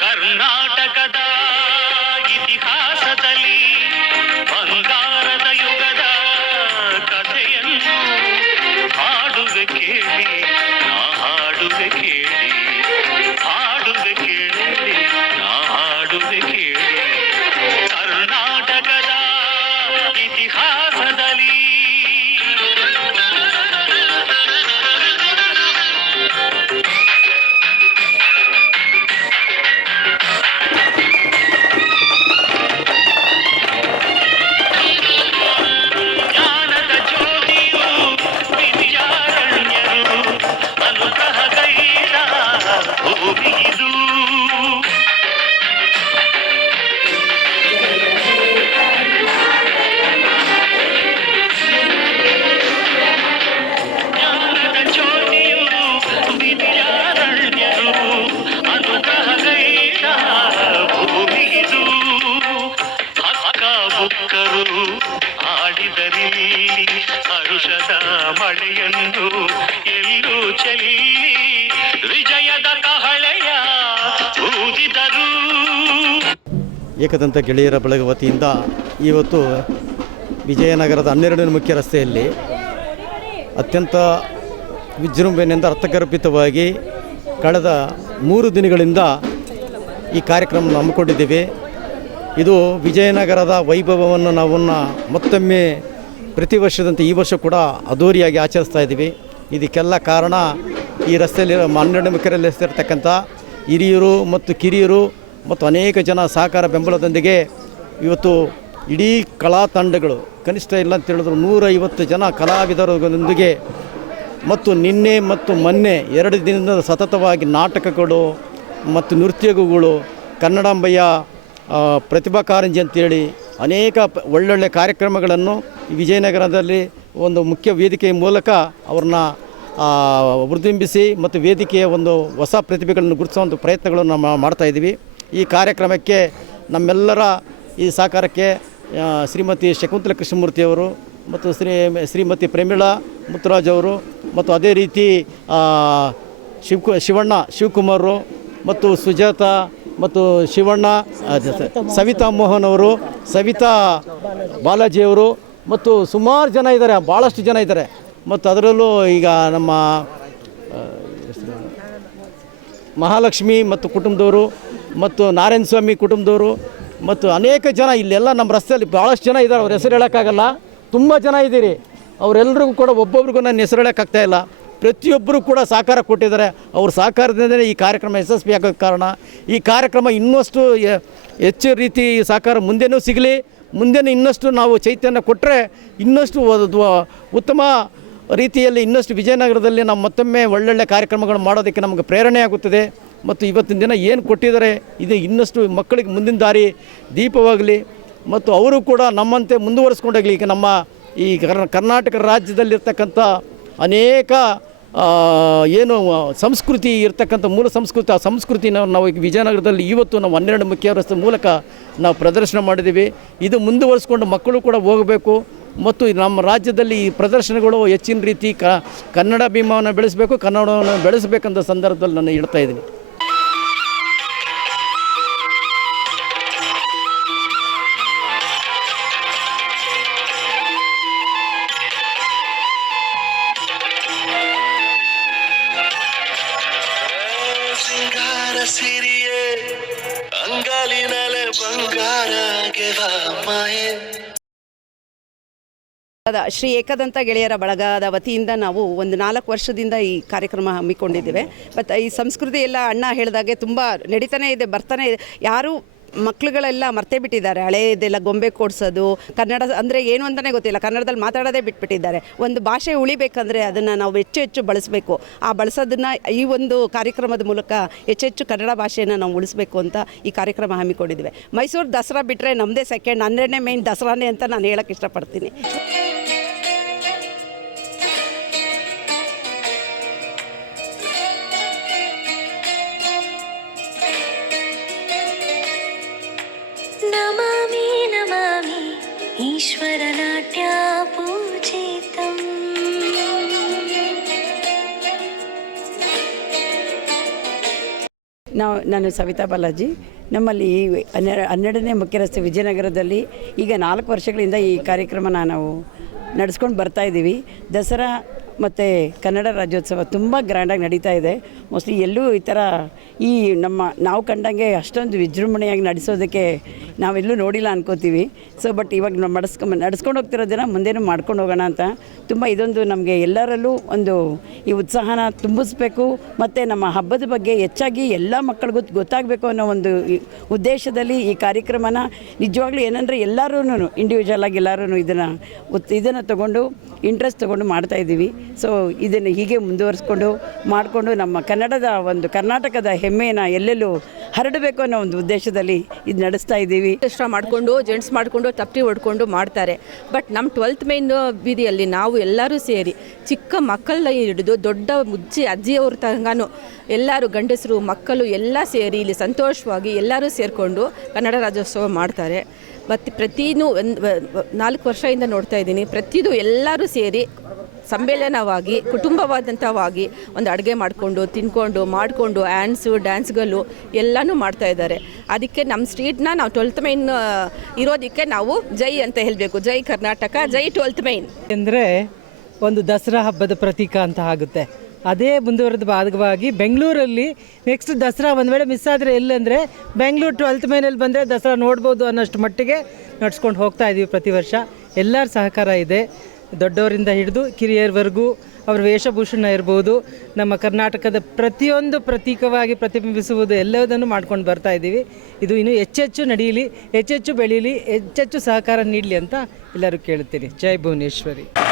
ಕರ್ನಾಟಕದ ಮಳೆಯನ್ನು ಎಲ್ಲೂ ಚೆಲ್ಲಿ ವಿಜಯದ ಕಹಳೆಯ ಊದಿದರು. ಏಕದಂತ ಗೆಳೆಯರ ಬಳಗ ವತಿಯಿಂದ ಇವತ್ತು ವಿಜಯನಗರದ ಹನ್ನೆರಡನೇ ಮುಖ್ಯ ರಸ್ತೆಯಲ್ಲಿ ಅತ್ಯಂತ ವಿಜೃಂಭಣೆಯಿಂದ ಅರ್ಥಗರ್ಭಿತವಾಗಿ ಕಳೆದ ಮೂರು ದಿನಗಳಿಂದ ಈ ಕಾರ್ಯಕ್ರಮ ಹಮ್ಮಿಕೊಂಡಿದ್ದೀವಿ. ಇದು ವಿಜಯನಗರದ ವೈಭವವನ್ನು ನಾವನ್ನು ಮತ್ತೊಮ್ಮೆ ಪ್ರತಿ ವರ್ಷದಂತೆ ಈ ವರ್ಷ ಕೂಡ ಅದ್ದೂರಿಯಾಗಿ ಆಚರಿಸ್ತಾ ಇದ್ದೀವಿ. ಇದಕ್ಕೆಲ್ಲ ಕಾರಣ ಈ ರಸ್ತೆಯಲ್ಲಿ ಹನ್ನೆರಡು ಮುಖ್ಯರಲ್ಲಿ ಸೇರ್ತಕ್ಕಂಥ ಹಿರಿಯರು ಮತ್ತು ಕಿರಿಯರು ಮತ್ತು ಅನೇಕ ಜನ ಸಹಕಾರ ಬೆಂಬಲದೊಂದಿಗೆ ಇವತ್ತು ಇಡೀ ಕಲಾ ತಂಡಗಳು, ಕನಿಷ್ಠ ಇಲ್ಲ ಅಂತ ಹೇಳಿದ್ರು ನೂರೈವತ್ತು ಜನ ಕಲಾವಿದರೊಂದಿಗೆ ಮತ್ತು ನಿನ್ನೆ ಮತ್ತು ಮೊನ್ನೆ ಎರಡು ದಿನದ ಸತತವಾಗಿ ನಾಟಕಗಳು ಮತ್ತು ನೃತ್ಯಗಳು, ಕನ್ನಡಾಂಬೆಯ ಪ್ರತಿಭಾ ಕಾರಂಜಿ ಅಂತೇಳಿ ಅನೇಕ ಒಳ್ಳೊಳ್ಳೆ ಕಾರ್ಯಕ್ರಮಗಳನ್ನು ವಿಜಯನಗರದಲ್ಲಿ ಒಂದು ಮುಖ್ಯ ವೇದಿಕೆಯ ಮೂಲಕ ಅವ್ರನ್ನ ವೃದ್ಧಿಂಬಿಸಿ ಮತ್ತು ವೇದಿಕೆಯ ಒಂದು ಹೊಸ ಪ್ರತಿಭೆಗಳನ್ನು ಗುರುತಿಸುವಂಥ ಪ್ರಯತ್ನಗಳನ್ನು ನಾವು ಮಾಡ್ತಾಯಿದ್ದೀವಿ ಈ ಕಾರ್ಯಕ್ರಮಕ್ಕೆ ನಮ್ಮೆಲ್ಲರ ಈ ಸಹಕಾರಕ್ಕೆ ಶ್ರೀಮತಿ ಶಕುಂತಲ ಕೃಷ್ಣಮೂರ್ತಿಯವರು ಮತ್ತು ಶ್ರೀ ಶ್ರೀಮತಿ ಪ್ರಮೀಳಾ ಮುತ್ತುರಾಜ್ ಅವರು ಮತ್ತು ಅದೇ ರೀತಿ ಆ, ಶಿವ ಶಿವಣ್ಣ ಶಿವಕುಮಾರರು ಮತ್ತು ಸುಜಾತ ಮತ್ತು ಶಿವಣ್ಣ ಸವಿತಾ ಮೋಹನ್ ಅವರು, ಸವಿತಾ ಬಾಲಾಜಿಯವರು ಮತ್ತು ಸುಮಾರು ಜನ ಇದ್ದಾರೆ ಭಾಳಷ್ಟು ಜನ ಇದ್ದಾರೆ. ಮತ್ತು ಅದರಲ್ಲೂ ಈಗ ನಮ್ಮ ಮಹಾಲಕ್ಷ್ಮಿ ಮತ್ತು ಕುಟುಂಬದವರು ಮತ್ತು ನಾರಾಯಣ ಸ್ವಾಮಿ ಕುಟುಂಬದವರು ಮತ್ತು ಅನೇಕ ಜನ ಇಲ್ಲೆಲ್ಲ ನಮ್ಮ ರಸ್ತೆಯಲ್ಲಿ ಭಾಳಷ್ಟು ಜನ ಇದ್ದಾರೆ. ಅವ್ರ ಹೆಸರು ಹೇಳೋಕ್ಕಾಗಲ್ಲ. ತುಂಬ ಜನ ಇದ್ದೀರಿ. ಅವರೆಲ್ಲರಿಗೂ ಕೂಡ ಒಬ್ಬೊಬ್ರಿಗೂ ನನ್ನ ಹೆಸರು ಹೇಳೋಕ್ಕಾಗ್ತಾ ಇಲ್ಲ. ಪ್ರತಿಯೊಬ್ಬರು ಕೂಡ ಸಹಕಾರ ಕೊಟ್ಟಿದ್ದಾರೆ. ಅವ್ರ ಸಹಕಾರದಿಂದಲೇ ಈ ಕಾರ್ಯಕ್ರಮ ಯಶಸ್ವಿ ಆಗೋಕ್ಕೆ ಕಾರಣ. ಈ ಕಾರ್ಯಕ್ರಮ ಇನ್ನಷ್ಟು ಹೆಚ್ಚು ರೀತಿ ಸಹಕಾರ ಮುಂದೆನೂ ಸಿಗಲಿ. ಮುಂದೆನೂ ಇನ್ನಷ್ಟು ನಾವು ಚೈತನ್ಯ ಕೊಟ್ಟರೆ ಇನ್ನಷ್ಟು ಉತ್ತಮ ರೀತಿಯಲ್ಲಿ ಇನ್ನಷ್ಟು ವಿಜಯನಗರದಲ್ಲಿ ನಾವು ಮತ್ತೊಮ್ಮೆ ಒಳ್ಳೊಳ್ಳೆ ಕಾರ್ಯಕ್ರಮಗಳು ಮಾಡೋದಕ್ಕೆ ನಮಗೆ ಪ್ರೇರಣೆ ಆಗುತ್ತದೆ. ಮತ್ತು ಇವತ್ತಿನ ದಿನ ಏನು ಕೊಟ್ಟಿದ್ದಾರೆ, ಇದು ಇನ್ನಷ್ಟು ಮಕ್ಕಳಿಗೆ ಮುಂದಿನ ದಾರಿ ದೀಪವಾಗಲಿ. ಮತ್ತು ಅವರು ಕೂಡ ನಮ್ಮಂತೆ ಮುಂದುವರಿಸ್ಕೊಂಡೋಗಲಿ ಈಗ ನಮ್ಮ ಈ ಕರ್- ಕರ್ನಾಟಕ ರಾಜ್ಯದಲ್ಲಿರ್ತಕ್ಕಂಥ ಅನೇಕ ಏನು ಸಂಸ್ಕೃತಿ ಇರ್ತಕ್ಕಂಥ ಮೂಲ ಸಂಸ್ಕೃತಿ, ಆ ಸಂಸ್ಕೃತಿನ ನಾವು ವಿಜಯನಗರದಲ್ಲಿ ಇವತ್ತು ನಾವು ಹನ್ನೆರಡು ಮುಖ್ಯ ರಸ್ತೆ ಮೂಲಕ ನಾವು ಪ್ರದರ್ಶನ ಮಾಡಿದ್ದೀವಿ. ಇದು ಮುಂದುವರಿಸ್ಕೊಂಡು ಮಕ್ಕಳು ಕೂಡ ಹೋಗಬೇಕು. ಮತ್ತು ನಮ್ಮ ರಾಜ್ಯದಲ್ಲಿ ಈ ಪ್ರದರ್ಶನಗಳು ಹೆಚ್ಚಿನ ರೀತಿ ಕನ್ನಡ ಅಭಿಮಾನ ಬೆಳೆಸಬೇಕು, ಕನ್ನಡವನ್ನು ಬೆಳೆಸಬೇಕಂತ ಸಂದರ್ಭದಲ್ಲಿ ನಾನು ಹೇಳ್ತಾ ಇದ್ದೀನಿ. ಶ್ರೀ ಏಕದಂತ ಗೆಳೆಯರ ಬಳಗದ ವತಿಯಿಂದ ನಾವು ಒಂದು ನಾಲ್ಕು ವರ್ಷದಿಂದ ಈ ಕಾರ್ಯಕ್ರಮ ಹಮ್ಮಿಕೊಂಡಿದ್ದೇವೆ. ಮತ್ತು ಈ ಸಂಸ್ಕೃತಿ ಎಲ್ಲ ಅಣ್ಣ ಹೇಳಿದಾಗೆ ತುಂಬ ನಡೀತಾನೆ ಇದೆ, ಬರ್ತಾನೆ ಇದೆ. ಯಾರು ಮಕ್ಳುಗಳೆಲ್ಲ ಮರ್ತೇ ಬಿಟ್ಟಿದ್ದಾರೆ. ಹಳೆಯದೆಲ್ಲ ಗೊಂಬೆ ಕೊಡಿಸೋದು, ಕನ್ನಡ ಅಂದರೆ ಏನು ಅಂತಲೇ ಗೊತ್ತಿಲ್ಲ. ಕನ್ನಡದಲ್ಲಿ ಮಾತಾಡೋದೇ ಬಿಟ್ಬಿಟ್ಟಿದ್ದಾರೆ. ಒಂದು ಭಾಷೆ ಉಳಿಬೇಕಂದ್ರೆ ಅದನ್ನು ನಾವು ಹೆಚ್ಚು ಹೆಚ್ಚು ಬಳಸಬೇಕು. ಆ ಬಳಸೋದನ್ನು ಈ ಒಂದು ಕಾರ್ಯಕ್ರಮದ ಮೂಲಕ ಹೆಚ್ಚೆಚ್ಚು ಕನ್ನಡ ಭಾಷೆಯನ್ನು ನಾವು ಉಳಿಸಬೇಕು ಅಂತ ಈ ಕಾರ್ಯಕ್ರಮ ಹಮ್ಮಿಕೊಂಡಿದ್ದೇವೆ. ಮೈಸೂರು ದಸರಾ ಬಿಟ್ಟರೆ ನಮ್ಮದೇ ಸೆಕೆಂಡ್ ಹನ್ನೆರಡನೇ ಮೇನ್ ದಸರಾನೇ ಅಂತ ನಾನು ಹೇಳೋಕ್ಕೆ ಇಷ್ಟಪಡ್ತೀನಿ. ನಾವು, ನಾನು ಸವಿತಾ ಬಾಲಾಜಿ. ನಮ್ಮಲ್ಲಿ ಈ ಹನ್ನೆರ, ಹನ್ನೆರಡನೇ ಮುಖ್ಯ ರಸ್ತೆ ವಿಜಯನಗರದಲ್ಲಿ ಈಗ ನಾಲ್ಕು ವರ್ಷಗಳಿಂದ ಈ ಕಾರ್ಯಕ್ರಮನ ನಾವು ನಡೆಸ್ಕೊಂಡು ಬರ್ತಾ ಇದ್ದೀವಿ. ದಸರಾ ಮತ್ತು ಕನ್ನಡ ರಾಜ್ಯೋತ್ಸವ ತುಂಬ ಗ್ರ್ಯಾಂಡಾಗಿ ನಡೀತಾ ಇದೆ. ಮೋಸ್ಟ್ಲಿ ಎಲ್ಲೂ ಈ ಥರ ಈ ನಮ್ಮ ನಾವು ಕಂಡಂಗೆ ಅಷ್ಟೊಂದು ವಿಜೃಂಭಣೆಯಾಗಿ ನಡೆಸೋದಕ್ಕೆ ನಾವೆಲ್ಲೂ ನೋಡಿಲ್ಲ ಅನ್ಕೋತೀವಿ. ಸೊ ಬಟ್ ಇವಾಗ ನಾವು ನಡೆಸ್ಕೊ ನಡೆಸ್ಕೊಂಡು ಹೋಗ್ತಿರೋದನ್ನ ಮುಂದೇನು ಮಾಡ್ಕೊಂಡು ಹೋಗೋಣ ಅಂತ. ತುಂಬ ಇದೊಂದು ನಮಗೆ ಎಲ್ಲರಲ್ಲೂ ಒಂದು ಈ ಉತ್ಸಾಹನ ತುಂಬಿಸ್ಬೇಕು. ಮತ್ತು ನಮ್ಮ ಹಬ್ಬದ ಬಗ್ಗೆ ಹೆಚ್ಚಾಗಿ ಎಲ್ಲ ಮಕ್ಕಳಿಗೂ ಗೊತ್ತಾಗಬೇಕು ಅನ್ನೋ ಒಂದು ಉದ್ದೇಶದಲ್ಲಿ ಈ ಕಾರ್ಯಕ್ರಮನ ನಿಜವಾಗ್ಲೂ ಏನಂದರೆ ಎಲ್ಲರೂ ಇಂಡಿವಿಜುವಲ್ ಆಗಿ ಎಲ್ಲರೂ ಇದನ್ನು ಇದನ್ನು ತೊಗೊಂಡು ಇಂಟ್ರೆಸ್ಟ್ ತೊಗೊಂಡು ಮಾಡ್ತಾ ಇದ್ದೀವಿ. ಸೊ ಇದನ್ನು ಹೀಗೆ ಮುಂದುವರಿಸ್ಕೊಂಡು ಮಾಡಿಕೊಂಡು ನಮ್ಮ ಕನ್ನಡದ ಒಂದು ಕರ್ನಾಟಕದ ಹೆಮ್ಮೆಯನ್ನು ಎಲ್ಲೆಲ್ಲೂ ಹರಡಬೇಕು ಅನ್ನೋ ಒಂದು ಉದ್ದೇಶದಲ್ಲಿ ಇದು ನಡೆಸ್ತಾ ಇದ್ದೀವಿ. ಎಕ್ಸ್ಟ್ರಾ ಮಾಡಿಕೊಂಡು ಜೆಂಟ್ಸ್ ಮಾಡಿಕೊಂಡು ತಪ್ಪಿ ಹೊಡ್ಕೊಂಡು ಮಾಡ್ತಾರೆ. ಬಟ್ ನಮ್ಮ ಟ್ವೆಲ್ತ್ ಮೇನ್ ಬೀದಿಯಲ್ಲಿ ನಾವು ಎಲ್ಲರೂ ಸೇರಿ ಚಿಕ್ಕ ಮಕ್ಕಳ ಹಿಡಿದು ದೊಡ್ಡ ಮುಜ್ಜಿ ಅಜ್ಜಿಯವ್ರ ತನಕನೂ ಎಲ್ಲರೂ ಗಂಡಸರು, ಮಕ್ಕಳು ಎಲ್ಲ ಸೇರಿ ಇಲ್ಲಿ ಸಂತೋಷವಾಗಿ ಎಲ್ಲರೂ ಸೇರಿಕೊಂಡು ಕನ್ನಡ ರಾಜ್ಯೋತ್ಸವ ಮಾಡ್ತಾರೆ. ಮತ್ತು ಪ್ರತಿನೂ ಒಂದು, ನಾಲ್ಕು ವರ್ಷದಿಂದ ನೋಡ್ತಾ ಇದ್ದೀನಿ. ಪ್ರತಿದು ಎಲ್ಲರೂ ಸೇರಿ ಸಮ್ಮೇಳನವಾಗಿ ಕುಟುಂಬವಾದಂಥವಾಗಿ ಒಂದು ಅಡುಗೆ ಮಾಡಿಕೊಂಡು, ತಿನ್ಕೊಂಡು, ಮಾಡಿಕೊಂಡು ಆ್ಯನ್ಸು ಡ್ಯಾನ್ಸ್ಗಳು ಎಲ್ಲನೂ ಮಾಡ್ತಾ ಇದ್ದಾರೆ. ಅದಕ್ಕೆ ನಮ್ಮ ಸ್ಟ್ರೀಟ್ನ ನಾವು ಟ್ವೆಲ್ತ್ ಮೈನ್ ಇರೋದಕ್ಕೆ ನಾವು ಜೈ ಅಂತ ಹೇಳಬೇಕು. ಜೈ ಕರ್ನಾಟಕ, ಜೈ ಟ್ವೆಲ್ತ್ ಮೈನ್ ಅಂದರೆ ಒಂದು ದಸರಾ ಹಬ್ಬದ ಪ್ರತೀಕ ಅಂತ ಆಗುತ್ತೆ. ಅದೇ ಮುಂದುವರೆದ ಭಾಗವಾಗಿ ಬೆಂಗಳೂರಲ್ಲಿ ನೆಕ್ಸ್ಟ್ ದಸರಾ ಒಂದು ವೇಳೆ ಮಿಸ್ ಆದರೆ ಎಲ್ಲಂದರೆ ಬೆಂಗಳೂರು ಟ್ವೆಲ್ತ್ ಮೈನಲ್ಲಿ ಬಂದರೆ ದಸರಾ ನೋಡ್ಬೋದು ಅನ್ನೋಷ್ಟು ಮಟ್ಟಿಗೆ ನಡ್ಸ್ಕೊಂಡು ಹೋಗ್ತಾ ಇದ್ದೀವಿ ಪ್ರತಿ ವರ್ಷ. ಎಲ್ಲರ ಸಹಕಾರ ಇದೆ. ದೊಡ್ಡವರಿಂದ ಹಿಡಿದು ಕಿರಿಯರವರೆಗೂ ಅವರ ವೇಷಭೂಷಣ ಇರ್ಬೋದು. ನಮ್ಮ ಕರ್ನಾಟಕದ ಪ್ರತಿಯೊಂದು ಪ್ರತೀಕವಾಗಿ ಪ್ರತಿಬಿಂಬಿಸುವುದು ಎಲ್ಲದನ್ನು ಮಾಡ್ಕೊಂಡು ಬರ್ತಾ ಇದ್ದೀವಿ. ಇದು ಇನ್ನೂ ಹೆಚ್ಚೆಚ್ಚು ನಡೆಯಲಿ, ಹೆಚ್ಚೆಚ್ಚು ಬೆಳೀಲಿ ಹೆಚ್ಚೆಚ್ಚು ಸಹಕಾರ ನೀಡಲಿ ಅಂತ ಎಲ್ಲರೂ ಕೇಳುತ್ತೀನಿ. ಜೈ ಭುವನೇಶ್ವರಿ.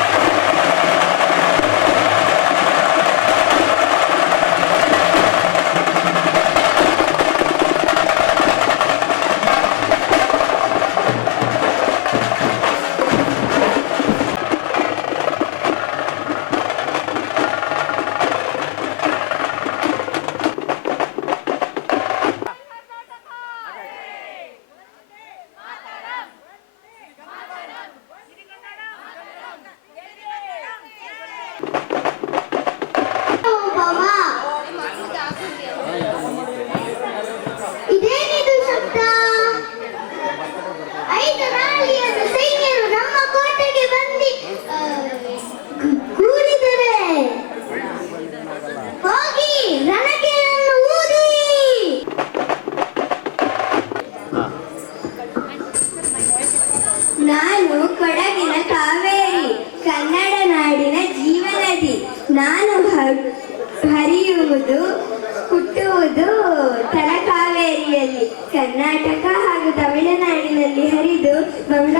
ಕರ್ನಾಟಕ ಹಾಗೂ ತಮಿಳುನಾಡಿನಲ್ಲಿ ಹರಿದು ಬಂಗಾಳ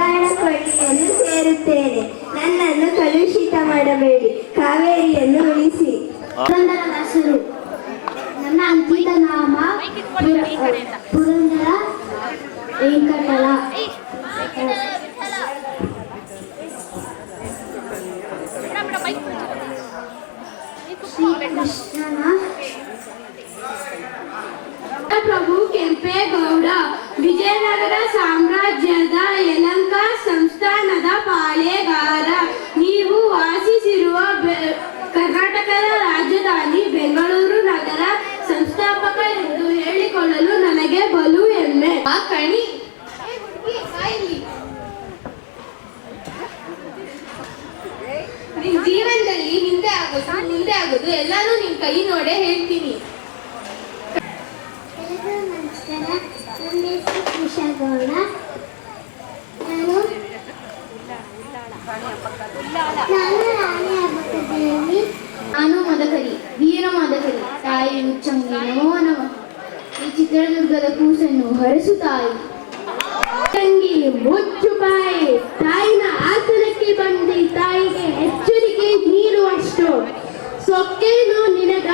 ಎಲ್ಲರೂ ನಿಮ್ ಕೈ ನೋಡೇ ಹೇಳ್ತೀನಿ. ನಾನು ಮದಕರಿ ವೀರ ಮದಕರಿ ತಾಯಿ ಚಂಗಿನೋ ನಮ ಈ ಚಿತ್ರದುರ್ಗದ ಕೂಸನ್ನು ಹೊರಸು ತಾಯಿ. ತಂಗಿ ಮುಚ್ಚು ಬಾಯಿ ತಾಯಿನ ಆಸನಕ್ಕೆ ಬಂದಿ ತಾಯಿಗೆ ಎಚ್ಚರಿಕೆ ನೀಡುವಷ್ಟು. ಸೊಕ್ಕೇನು ನಿನಗ?